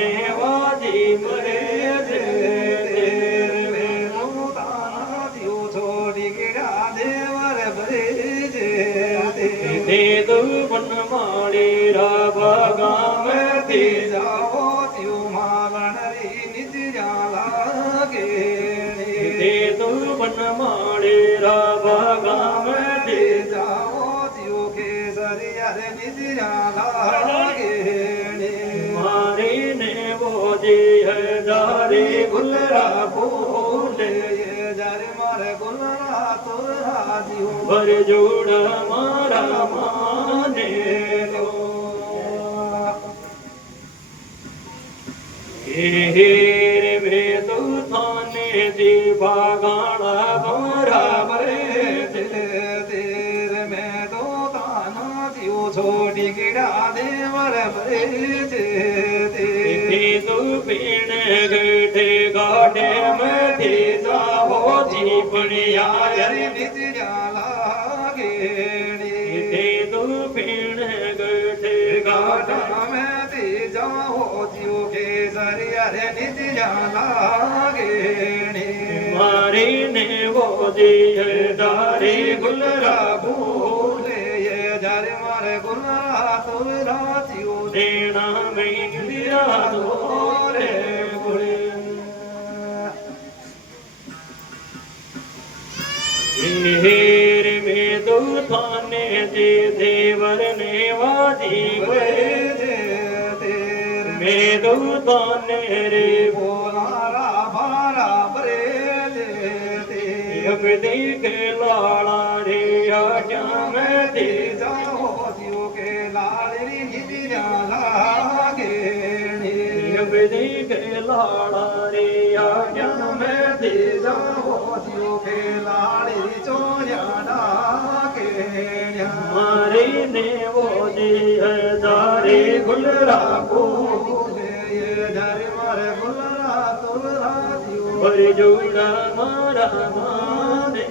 नेवाजी मरे दे दो बनमाड़ी राभा गाम दे जाओ त्यो मावणरी निज लागे दे दो बनमाड़ी राभा गाम दे जाओ त्यो केसरी अरे निज लागे मारे ने वो जी है जारे गुलरा बोले जर मार गुलरा तुरा दियो बर जोड़ मारा माने लो रे वे तो थाने जी बागाना मारा बरे तेर में तो ताना दियो छोटी गिड़ा देवर बरे तो पीण गठे गाढ़े में दे जाओ जी बढ़िया हरि निज लागे दे दो पीण गठे गाढ़े गाटा में दे जाओ जियो के सरि हरे निज लागे मारे ने वो जी है दारे गुलरा बोले ये जर मारे गुलरा तुरा जियो देना में दिया दोरे बुरे हेरे में दो थाने जे देवर ने वाजी में दो थाने रे बोलारा बारा बरे अब देख लाड़ा रे आजा मैं दे जाओ जियो के लाड़ी निज लागे अब देख लाड़ा रे आजा मैं दे जाओ जियो के लाड़ी चोरिया डाके मारे ने वो जी है दारे गुलरा बोले ये जर मारे गुलरा तुलरा जियो पर जोड़ा मारा माने